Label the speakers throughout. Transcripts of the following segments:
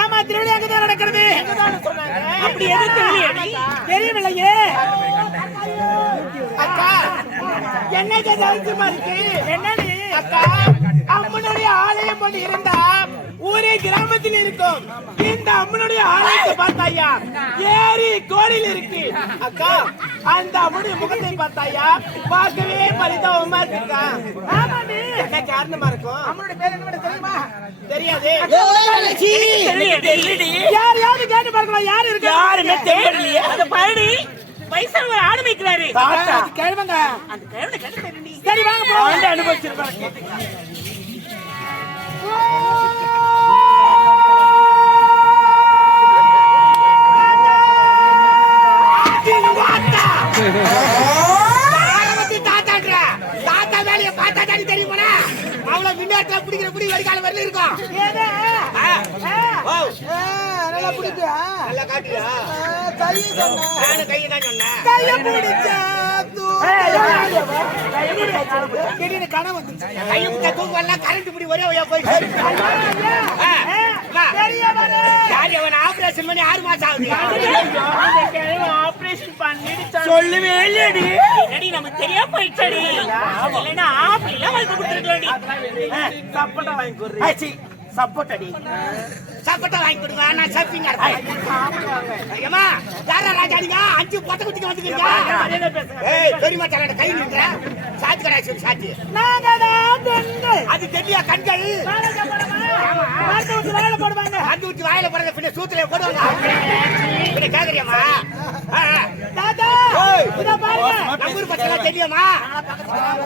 Speaker 1: ஆமா திருவிழா அங்கதான்
Speaker 2: நடக்கிறது? அப்படி எதுவும் தெரியலையே. தெரியவில்லையே.
Speaker 1: அக்கா என்ன கேட்டா அக்கா அம்மனுடைய ஆலயம் ஒன்று இருந்தா ஊரே கிராமத்தில் இருக்கும். இந்த அம்மனுடைய ஆலயத்தை பார்த்தாயா? ஏரி கோடியில் இருக்கு. அக்கா அந்த அம்மனுடைய முகத்தை பார்த்தாயா? பார்க்கவே பரிதாபமா இருக்கா என்னைக்கு காரணமா இருக்கும்?
Speaker 2: அம்மனுடைய பேர் என்ன
Speaker 1: தெரியாது யார் யாரு கேட்டு பார்க்கலாம் யாரு இருக்கு
Speaker 2: யாருமே தெரியலையே அந்த பழனி வயசான ஒரு ஆடு
Speaker 1: தாத்தா
Speaker 2: அந்த கிழவனை கேட்டு
Speaker 1: சரி வாங்க அனுபவிச்சிருப்பாங்க தாத்தா வேலையை பார்த்தா தானே தெரியுமா அவளை முன்னேற்ற பிடிக்கிற பிடி வடிகால வரல இருக்கும். நல்லா பிடிச்சா? நல்லா காட்டியா கையை தான் சொன்னேன். கையை பிடிச்சா திடீர்னு கனவு வந்துச்சு. கையை தூக்கம் கரண்ட் பிடி ஒரே யார் எவன் ஆபரேஷன் பண்ணி ஆறு மாசம் ஆகுது?
Speaker 2: ஆபரேஷன் பண்ணிடுச்சா
Speaker 1: சொல்லவே
Speaker 2: நமக்கு தெரியாம போயிடுச்சடி. இல்லைன்னா வாங்கி கொடுத்துருக்கலாம்டி
Speaker 1: சப்போட்டா வாங்கி கொடுறீ. சப்போட்டா அடி சப்போட்டா வாங்கி கொடுங்க நான் ஷாப்பிங் ஏமா யாரா ராஜாடிங்க? அஞ்சு பொட்ட குட்டிக்கு வந்துக்கிறீங்க. ஏய் பெரியமா தரட கை நின்ற சாத்தி கடை சொல்லி சாத்தி. நாங்க தான் பெண்கள் அது தெரியல கண்கள்? வாயில போடுவாங்க. வந்து ஊத்தி வாயில போடுறது பின்ன சூத்துல போடுவாங்க. பின்ன கேக்குறியம்மா தாத்தா இத பாருங்க நம்பர் பச்சல தெரியுமா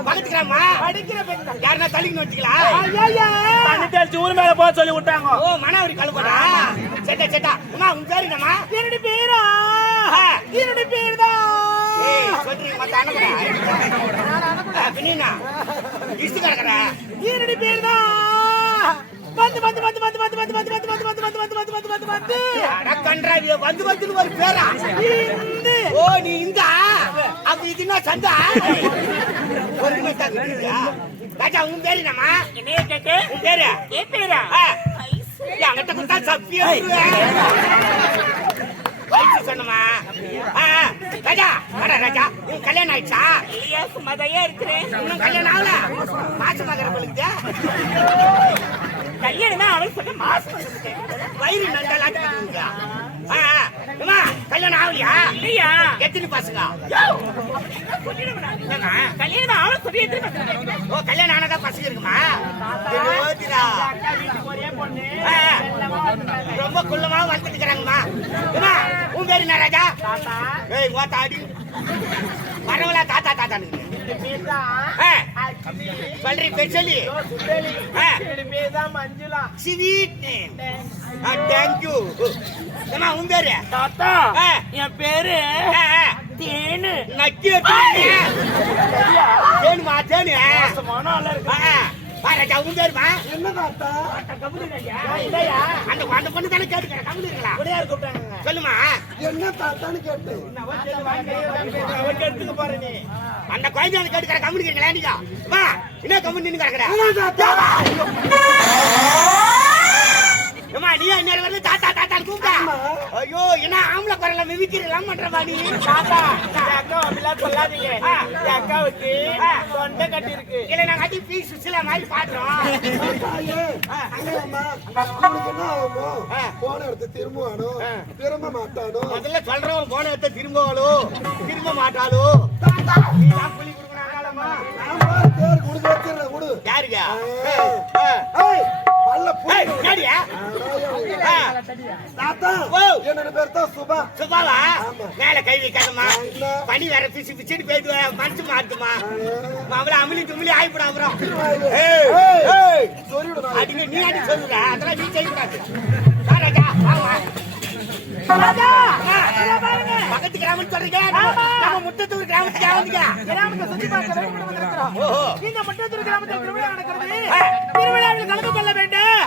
Speaker 1: பக்கத்துக்குறாமா படிக்கிற பெண் யாரனா தள்ளின்னு வச்சுக்கலாம்
Speaker 2: தண்ணி தெளிச்சு ஊர் மேல போக சொல்லி விட்டாங்க
Speaker 1: ஓ மனவரி கழுப்படா செட்டா செட்டா அம்மா உன் பேரு என்னம்மா பேரா என்னோட பேரு தான் சொல்றீங்க மத்த அனுப்புடா பின்னா இஷ்டு கிடக்குற என்னோட பேரு தான் வந்து வந்து வந்து வந்து வந்து வந்து வந்து வந்து வந்து வந்து வந்து வந்து வந்து வந்து வந்து வந்து அடக்கன்றாவிய வந்து வந்து ஒரு பேரா ஓ நீ இந்த அது இதுனா சந்தா ஒரு ராஜா உன் பேரு
Speaker 2: நம்ம
Speaker 1: உன் பேரு? என் உன் கல்யாணம் ஆயிடுச்சா?
Speaker 2: இல்லையா சும்மாதையா இருக்கிறேன்
Speaker 1: இன்னும் கல்யாணம் ஆகல. மாசமா கிடப்பளுக்கு
Speaker 2: கல்யாணம் அவளுக்கு சொல்ல மாசம்
Speaker 1: வயிறு நல்லா கல்யாணம் ஆகலையா?
Speaker 2: இல்லையா?
Speaker 1: எத்தனை பசங்க?
Speaker 2: கல்யாணம் ஆகல சொல்லி
Speaker 1: ஓ கல்யாணம் ஆனதா பசங்க இருக்குமா? ரொம்ப குள்ளமா வளர்த்துட்டு இருக்கிறாங்கம்மா உன் பேரு என்ன ராஜா? ஏய் ஓத்தாடி வரவலா தாத்தா தாத்தான்னு பல்ரி பெச்சலி ஸ்வீட் நேம் தேங்க் யூ ஏமா உன் பேரு?
Speaker 2: தாத்தா என் பேரு தேனு.
Speaker 1: நக்கிய தேனுமா தேனு? பாரா உன் பேருமா? சொல்லுமா?
Speaker 3: என்ன தாத்தான்னு கேட்டு
Speaker 1: அந்த குழந்தை கேட்டுக்கிற கம்பெனி கேட்கலாம் நீங்க? வா என்ன கம்பெனி கிடக்குறேன் நீ நேரம் வந்து தாத்தா ஐயோ என்ன ஆம்பளை குரல்ல மிதிக்கிறலாம் பண்றவா நீ
Speaker 2: தாத்தா. அக்கா அப்படிலாம் சொல்லாதீங்க. என் அக்காவுக்கு. தொண்டை கட்டி இருக்கு
Speaker 1: இல்ல நாங்க அடி பீஸ் சுசிலா மாதிரி பாக்குறோம்.
Speaker 3: அங்கம்மா. அவனுக்கு என்ன ஆகும்?
Speaker 1: ஆ.
Speaker 3: போன இடத்த திரும்புவானோ. திரும்ப மாட்டானோ?
Speaker 1: முதல்ல சொல்றவன் போன எடுத்த திரும்பவாளோ? திரும்ப மாட்டாளோ? நீ தான் புலி கொடுக்கணும் அங்காளம்மா.
Speaker 3: என்னோட பேர் தான் சுபா.
Speaker 1: சுபாவா?
Speaker 3: ஆமா.
Speaker 1: மேல கை வைக்காதம்மா.
Speaker 3: என்ன?
Speaker 1: பனி வேற பிச்சு பிச்சுட்டு போயிட்டு மனசு மாட்டுமா அவள அமிலி துமிலி அப்புறம். நீ அடி சொல்லுற அதெல்லாம் நீ செய்யக்கூடாது ராஜா, வா, வா. ஆ, பக்கத்து கிராமம் சொல்றீங்க நம்ம- முட்டத்தூர் கிராமத்துக்கு வந்தீங்க
Speaker 2: கிராமத்தை சுத்தி பார்க்க வேண்டும் என்று வந்திருக்கிறோம்.
Speaker 1: ஓஹோ.
Speaker 2: இந்த மட்டத்தூர் கிராமத்தில் திருவிழா நடக்கிறது
Speaker 1: ஆ.
Speaker 2: திருவிழாவில் கலந்து கொள்ள வேண்டும்.